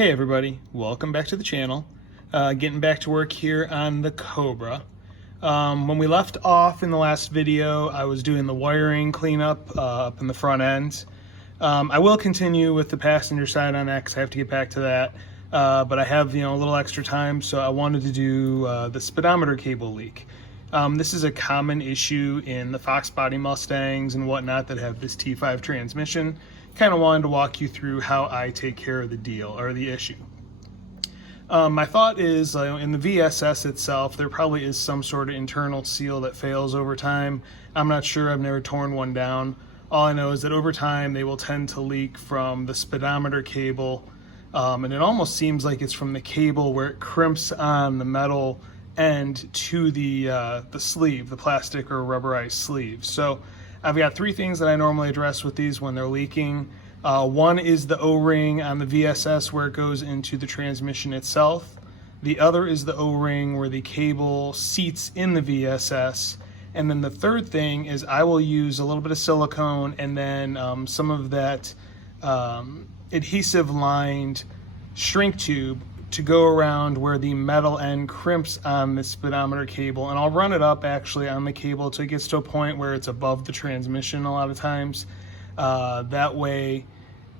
Hey everybody, welcome back to the channel. Getting back to work here on the Cobra. When we left off in the last video, I was doing the wiring cleanup up in the front end. I will continue with the passenger side on that because I have to get back to that. But I have a little extra time, so I wanted to do the speedometer cable leak. This is a common issue in the Fox body Mustangs and whatnot that have this T5 transmission. Kind of wanted to walk you through how I take care of the deal or the issue. My thought is in the VSS itself, there probably is some sort of internal seal that fails over time. I'm not sure, I've never torn one down. All I know is that over time they will tend to leak from the speedometer cable, and it almost seems like it's from the cable where it crimps on the metal end to the sleeve, the plastic or rubberized sleeve. So I've got three things that I normally address with these when they're leaking. One is the O-ring on the VSS where it goes into the transmission itself. The other is the O-ring where the cable seats in the VSS. And then the third thing is I will use a little bit of silicone and then some of that adhesive lined shrink tube to go around where the metal end crimps on the speedometer cable, and I'll run it up actually on the cable till it gets to a point where it's above the transmission a lot of times. That way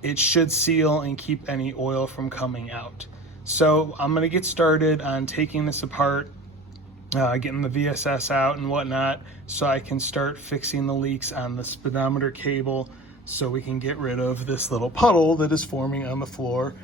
it should seal and keep any oil from coming out. So I'm going to get started on taking this apart, getting the VSS out and whatnot, so I can start fixing the leaks on the speedometer cable so we can get rid of this little puddle that is forming on the floor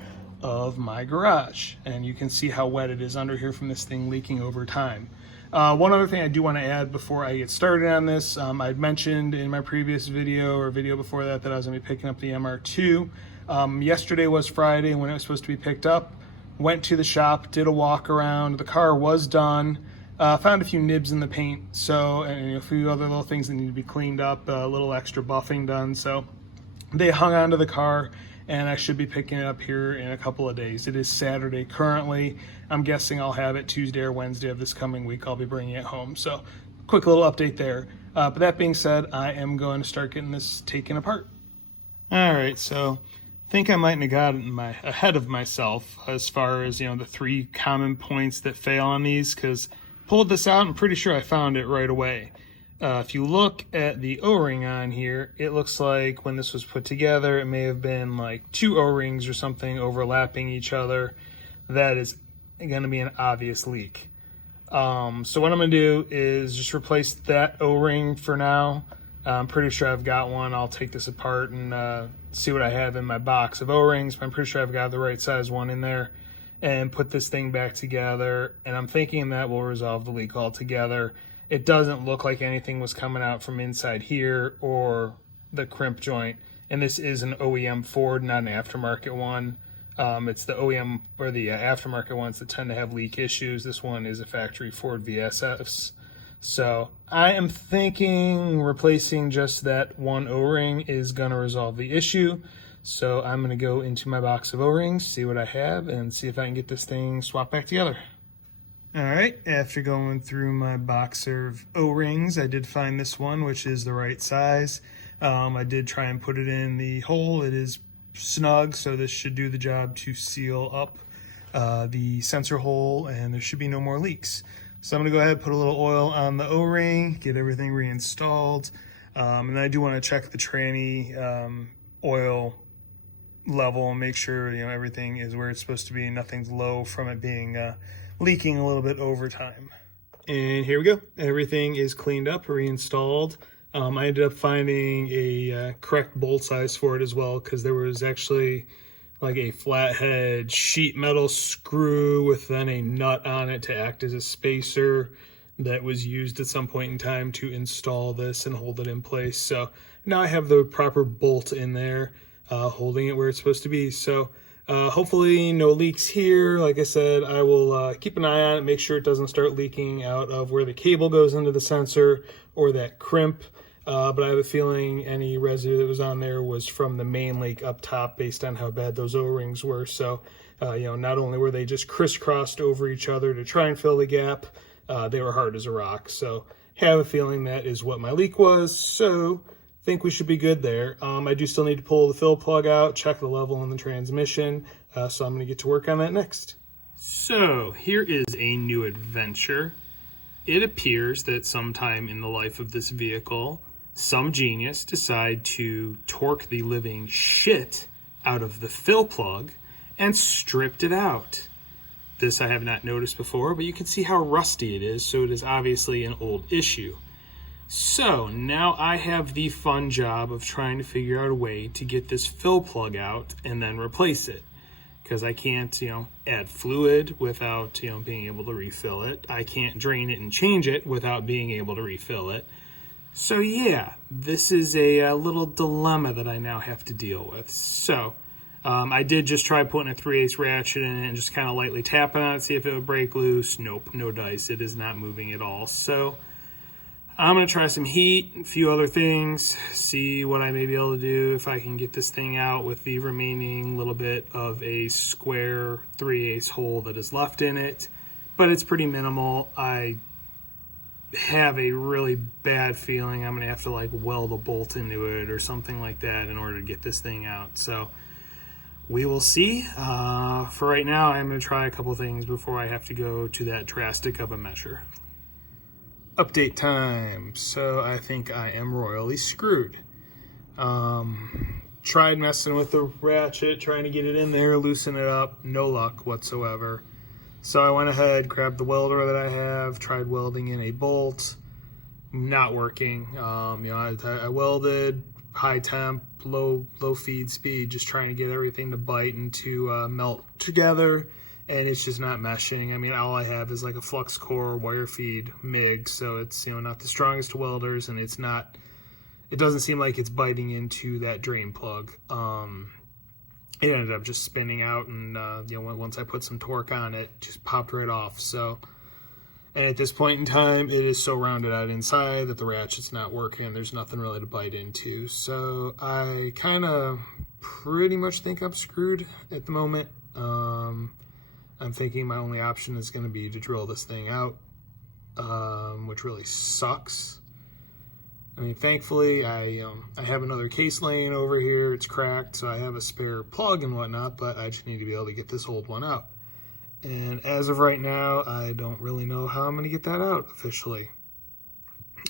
of my garage. And you can see how wet it is under here from this thing leaking over time. One other thing I do want to add before I get started on this, I'd mentioned in my previous video or video before that that I was going to be picking up the MR2. Yesterday was Friday when it was supposed to be picked up. Went to the shop, did a walk around. The car was done. Found a few nibs in the paint, so, and a few other little things that need to be cleaned up, a little extra buffing done. So they hung onto the car, and I should be picking it up here in a couple of days. It is Saturday currently. I'm guessing I'll have it Tuesday or Wednesday of this coming week. I'll be bringing it home. So quick little update there. But that being said, I am going to start getting this taken apart. All right, so I think I might have gotten ahead of myself as far as, the three common points that fail on these, because pulled this out, I'm pretty sure I found it right away. If you look at the O-ring on here, it looks like when this was put together, it may have been like two O-rings or something overlapping each other. That is going to be an obvious leak. So what I'm going to do is just replace that O-ring for now. I'm pretty sure I've got one. I'll take this apart and see what I have in my box of O-rings. But I'm pretty sure I've got the right size one in there, and put this thing back together. And I'm thinking that will resolve the leak altogether. It doesn't look like anything was coming out from inside here or the crimp joint. And this is an OEM Ford, not an aftermarket one. It's the OEM or the aftermarket ones that tend to have leak issues. This one is a factory Ford VSS. So I am thinking replacing just that one O-ring is going to resolve the issue. So I'm going to go into my box of O-rings, see what I have, and see if I can get this thing swapped back together. All right, after going through my box of O-rings, I did find this one, which is the right size. I did try and put it in the hole. It is snug, so this should do the job to seal up the sensor hole, and there should be no more leaks. So I'm going to go ahead and put a little oil on the O-ring, get everything reinstalled, and I do want to check the tranny oil level and make sure everything is where it's supposed to be. Nothing's low from it being leaking a little bit over time. And here we go. Everything is cleaned up, reinstalled. I ended up finding a correct bolt size for it as well, because there was actually like a flathead sheet metal screw with then a nut on it to act as a spacer that was used at some point in time to install this and hold it in place. So now I have the proper bolt in there, holding it where it's supposed to be. So hopefully no leaks here. Like I said, I will keep an eye on it, make sure it doesn't start leaking out of where the cable goes into the sensor or that crimp. But I have a feeling any residue that was on there was from the main leak up top based on how bad those O-rings were. So, not only were they just crisscrossed over each other to try and fill the gap, they were hard as a rock. So have a feeling that is what my leak was. So think we should be good there. I do still need to pull the fill plug out, check the level on the transmission, so I'm going to get to work on that next. So here is a new adventure. It appears that sometime in the life of this vehicle, some genius decided to torque the living shit out of the fill plug and stripped it out. This I have not noticed before, but you can see how rusty it is, so it is obviously an old issue. So now I have the fun job of trying to figure out a way to get this fill plug out and then replace it. Because I can't, add fluid without, being able to refill it. I can't drain it and change it without being able to refill it. So yeah, this is a little dilemma that I now have to deal with. So I did just try putting a 3/8 ratchet in it and just kind of lightly tapping on it, see if it would break loose. Nope, no dice. It is not moving at all. So I'm going to try some heat, a few other things, see what I may be able to do, if I can get this thing out with the remaining little bit of a square 3/8 hole that is left in it. But it's pretty minimal. I have a really bad feeling I'm going to have to like weld a bolt into it or something like that in order to get this thing out. So we will see. For right now, I'm going to try a couple things before I have to go to that drastic of a measure. Update time. So I think I am royally screwed. Tried messing with the ratchet, trying to get it in there, loosen it up. No luck whatsoever. So I went ahead, grabbed the welder that I have, tried welding in a bolt. Not working. I welded high temp, low feed speed, just trying to get everything to bite and to melt together. And it's just not meshing. I mean, all I have is like a flux core wire feed MIG, so it's not the strongest welders, and it doesn't seem like it's biting into that drain plug. It ended up just spinning out, and once I put some torque on it, just popped right off. So, and at this point in time, it is so rounded out inside that the ratchet's not working. There's nothing really to bite into. So I kind of pretty much think I'm screwed at the moment. I'm thinking my only option is going to be to drill this thing out, which really sucks. I mean, thankfully, I have another case laying over here. It's cracked, so I have a spare plug and whatnot, but I just need to be able to get this old one out. And as of right now, I don't really know how I'm going to get that out officially.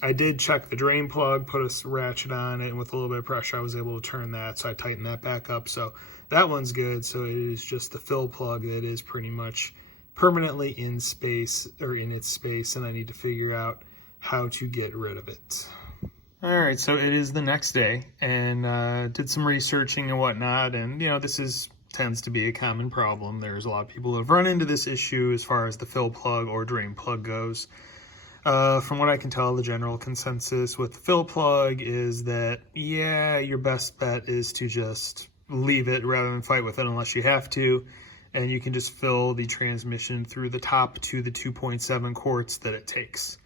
I did check the drain plug, put a ratchet on it, and with a little bit of pressure, I was able to turn that, so I tightened that back up. So that one's good. So it is just the fill plug that is pretty much permanently in space, or in its space, and I need to figure out how to get rid of it. All right, so it is the next day, and did some researching and whatnot, and this tends to be a common problem. There's a lot of people who have run into this issue as far as the fill plug or drain plug goes. From what I can tell, the general consensus with the fill plug is that, yeah, your best bet is to just leave it rather than fight with it unless you have to, and you can just fill the transmission through the top to the 2.7 quarts that it takes.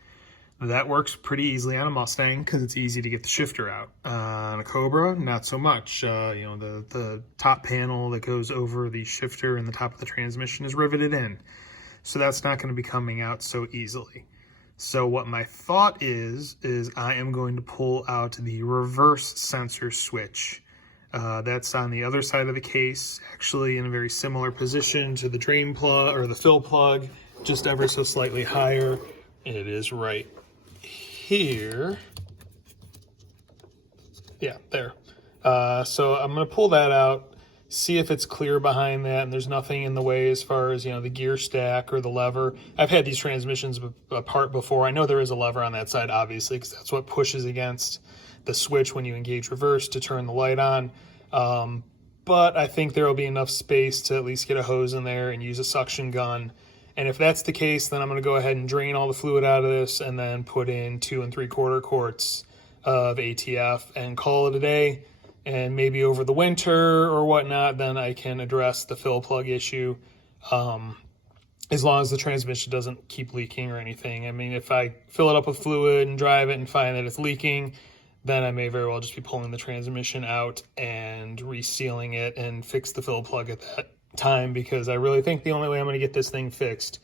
That works pretty easily on a Mustang because it's easy to get the shifter out. On a Cobra, not so much. The top panel that goes over the shifter and the top of the transmission is riveted in, so that's not going to be coming out so easily. So what my thought is I am going to pull out the reverse sensor switch. That's on the other side of the case, actually in a very similar position to the drain plug or the fill plug, just ever so slightly higher. And it is right here. Yeah, there. So I'm going to pull that out, see if it's clear behind that and there's nothing in the way as far as, the gear stack or the lever. I've had these transmissions apart before. I know there is a lever on that side, obviously, because that's what pushes against the switch when you engage reverse to turn the light on. But I think there will be enough space to at least get a hose in there and use a suction gun. And if that's the case, then I'm going to go ahead and drain all the fluid out of this and then put in 2 3/4 quarts of ATF and call it a day. And maybe over the winter or whatnot, then I can address the fill plug issue, as long as the transmission doesn't keep leaking or anything. I mean, if I fill it up with fluid and drive it and find that it's leaking, then I may very well just be pulling the transmission out and resealing it and fix the fill plug at that time, because I really think the only way I'm going to get this thing fixed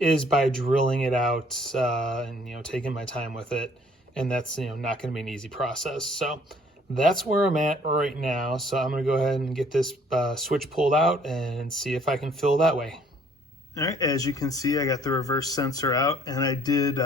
is by drilling it out and taking my time with it, and that's not going to be an easy process. So that's where I'm at right now. So I'm gonna go ahead and get this switch pulled out and see if I can fill that way. All right, as you can see, I got the reverse sensor out, and I did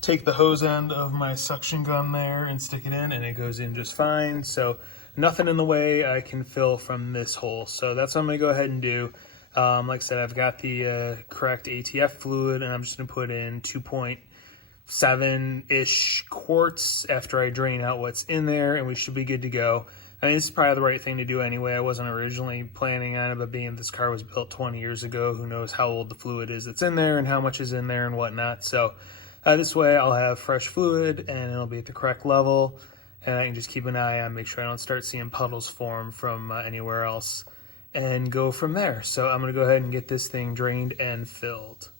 take the hose end of my suction gun there and stick it in, and it goes in just fine. So nothing in the way, I can fill from this hole. So that's what I'm gonna go ahead and do. Like I said, I've got the correct ATF fluid, and I'm just gonna put in 2.7-ish quarts after I drain out what's in there, and we should be good to go. I mean, this is probably the right thing to do anyway. I wasn't originally planning on it, but being this car was built 20 years ago, who knows how old the fluid is that's in there and how much is in there and whatnot. So this way I'll have fresh fluid and it'll be at the correct level, and I can just keep an eye on, make sure I don't start seeing puddles form from anywhere else, and go from there. So I'm gonna go ahead and get this thing drained and filled.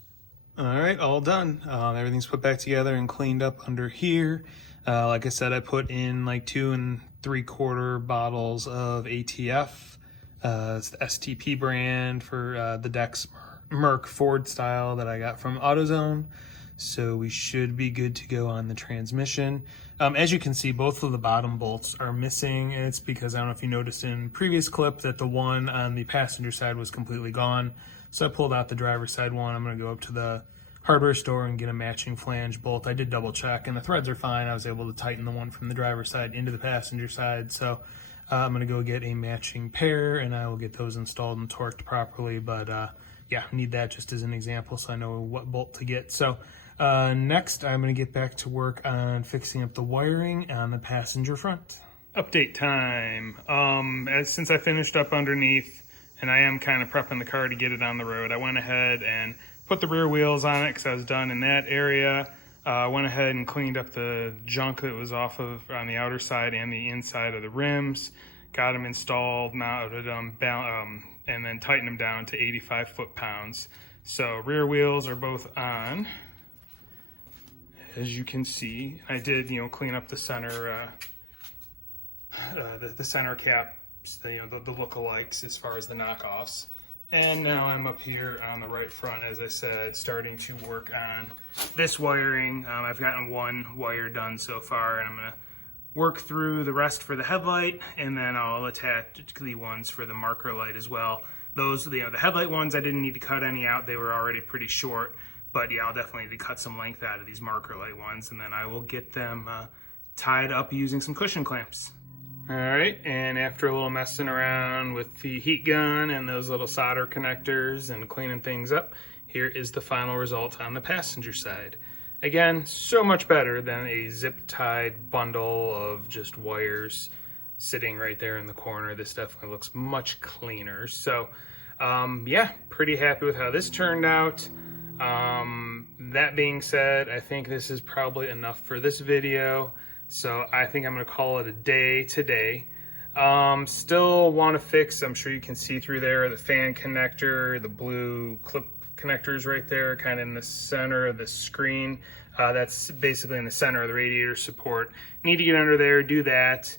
All right, all done. Everything's put back together and cleaned up under here. Like I said, I put in like 2 3/4 bottles of ATF. It's the STP brand for the Dex Merc Ford style that I got from AutoZone. So we should be good to go on the transmission. As you can see, both of the bottom bolts are missing, and it's because, I don't know if you noticed in previous clip, that the one on the passenger side was completely gone. So I pulled out the driver's side one. I'm gonna go up to the hardware store and get a matching flange bolt. I did double check and the threads are fine. I was able to tighten the one from the driver's side into the passenger side. So I'm gonna go get a matching pair and I will get those installed and torqued properly. But yeah, need that just as an example so I know what bolt to get. So next I'm gonna get back to work on fixing up the wiring on the passenger front. Update time. Since I finished up underneath and I am kind of prepping the car to get it on the road, I went ahead and put the rear wheels on it because I was done in that area. Went ahead and cleaned up the junk that was off of on the outer side and the inside of the rims. Got them installed, mounted them, and then tightened them down to 85 foot-pounds. So rear wheels are both on, as you can see. I did, clean up the center, the center caps, the lookalikes as far as the knockoffs. And now I'm up here on the right front, as I said, starting to work on this wiring. I've gotten one wire done so far, and I'm gonna work through the rest for the headlight, and then I'll attach the ones for the marker light as well. Those, the headlight ones, I didn't need to cut any out. They were already pretty short, but yeah, I'll definitely need to cut some length out of these marker light ones, and then I will get them tied up using some cushion clamps. All right, and after a little messing around with the heat gun and those little solder connectors and cleaning things up, here is the final result on the passenger side. Again, so much better than a zip-tied bundle of just wires sitting right there in the corner. This definitely looks much cleaner. So, yeah, pretty happy with how this turned out. That being said, I think this is probably enough for this video. So I think I'm gonna call it a day today. Still wanna fix, I'm sure you can see through there, the fan connector, the blue clip connectors right there, kind of in the center of the screen. That's basically in the center of the radiator support. Need to get under there, do that.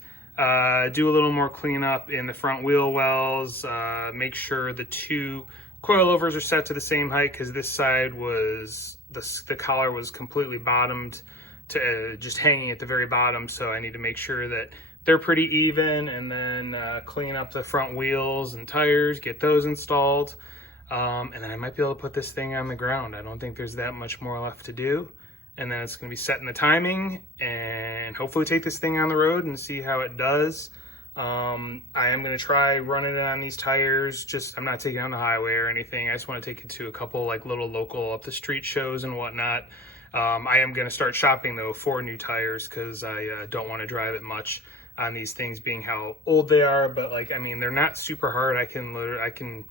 Do a little more cleanup in the front wheel wells. Make sure the 2 coilovers are set to the same height, because this side was, the collar was completely bottomed to just hanging at the very bottom, so I need to make sure that they're pretty even, and then clean up the front wheels and tires, get those installed, and then I might be able to put this thing on the ground. I don't think there's that much more left to do, and then it's going to be setting the timing and hopefully take this thing on the road and see how it does. I am going to try running it on these tires. Just, I'm not taking it on the highway or anything. I just want to take it to a couple like little local up the street shows and whatnot. I am going to start shopping though for new tires, because I don't want to drive it much on these things, being how old they are. But like, I mean, they're not super hard. I can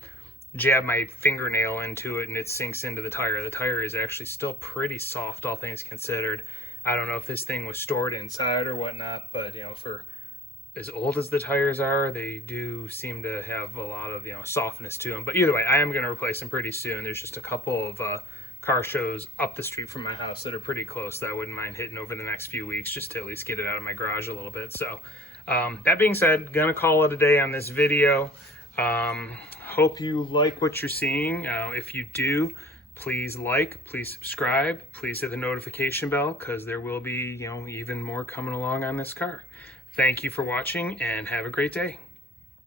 jab my fingernail into it and it sinks into the tire. The tire is actually still pretty soft, all things considered. I don't know if this thing was stored inside or whatnot, but for as old as the tires are, they do seem to have a lot of softness to them. But either way, I am going to replace them pretty soon. There's just a couple of car shows up the street from my house that are pretty close that I wouldn't mind hitting over the next few weeks, just to at least get it out of my garage a little bit. So that being said, gonna call it a day on this video. Hope you like what you're seeing. If you do, please please subscribe, please hit the notification bell, because there will be even more coming along on this car. Thank you for watching and have a great day.